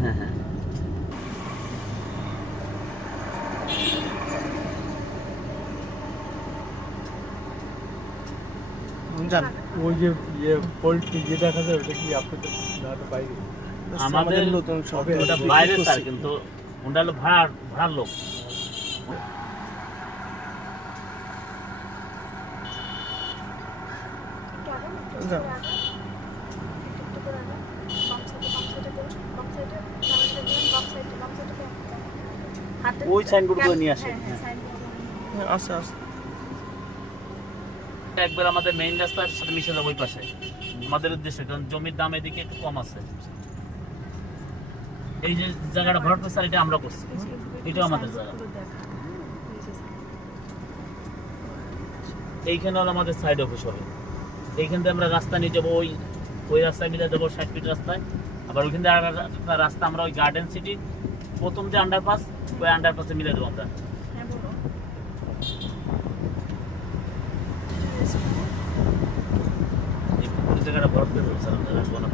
হ্যাঁ হ্যাঁ জান ওই যে পোল্ট্রি যে দেখা যায় ওটা কি আপনাদের বাইরে? আমাদের নতুন শপ ওটা বাইরে স্যার, কিন্তু ওটা হলো ভাড়ার লোক। ওই সাইনবোর্ড করে নিয়ে আসে। আচ্ছা আচ্ছা একবার আমাদের মেইন রাস্তার সাথে মিশে যাবো ওই পাশে আমাদের উদ্দেশ্যে, কারণ জমির দাম এদিকে একটু কম আছে। এই যে জায়গাটা ভরাট স্যার, এটা আমরা করছি, এটাও আমাদের জায়গা। এইখানে হলো আমাদের সাইড অফিস হবে। এইখান থেকে আমরা রাস্তা নিয়ে যাবো, ওই রাস্তায় মিলে যাবো 60 ফিট রাস্তায়। আবার ওইখান থেকে একটা রাস্তা আমরা ওই গার্ডেন সিটি প্রথম যে আন্ডারপাস, ওই আন্ডারপাসে মিলে দেবো আমরা। এই পুরো জায়গাটা ভরাট করে দেবো স্যার, আমরা রাখবো না।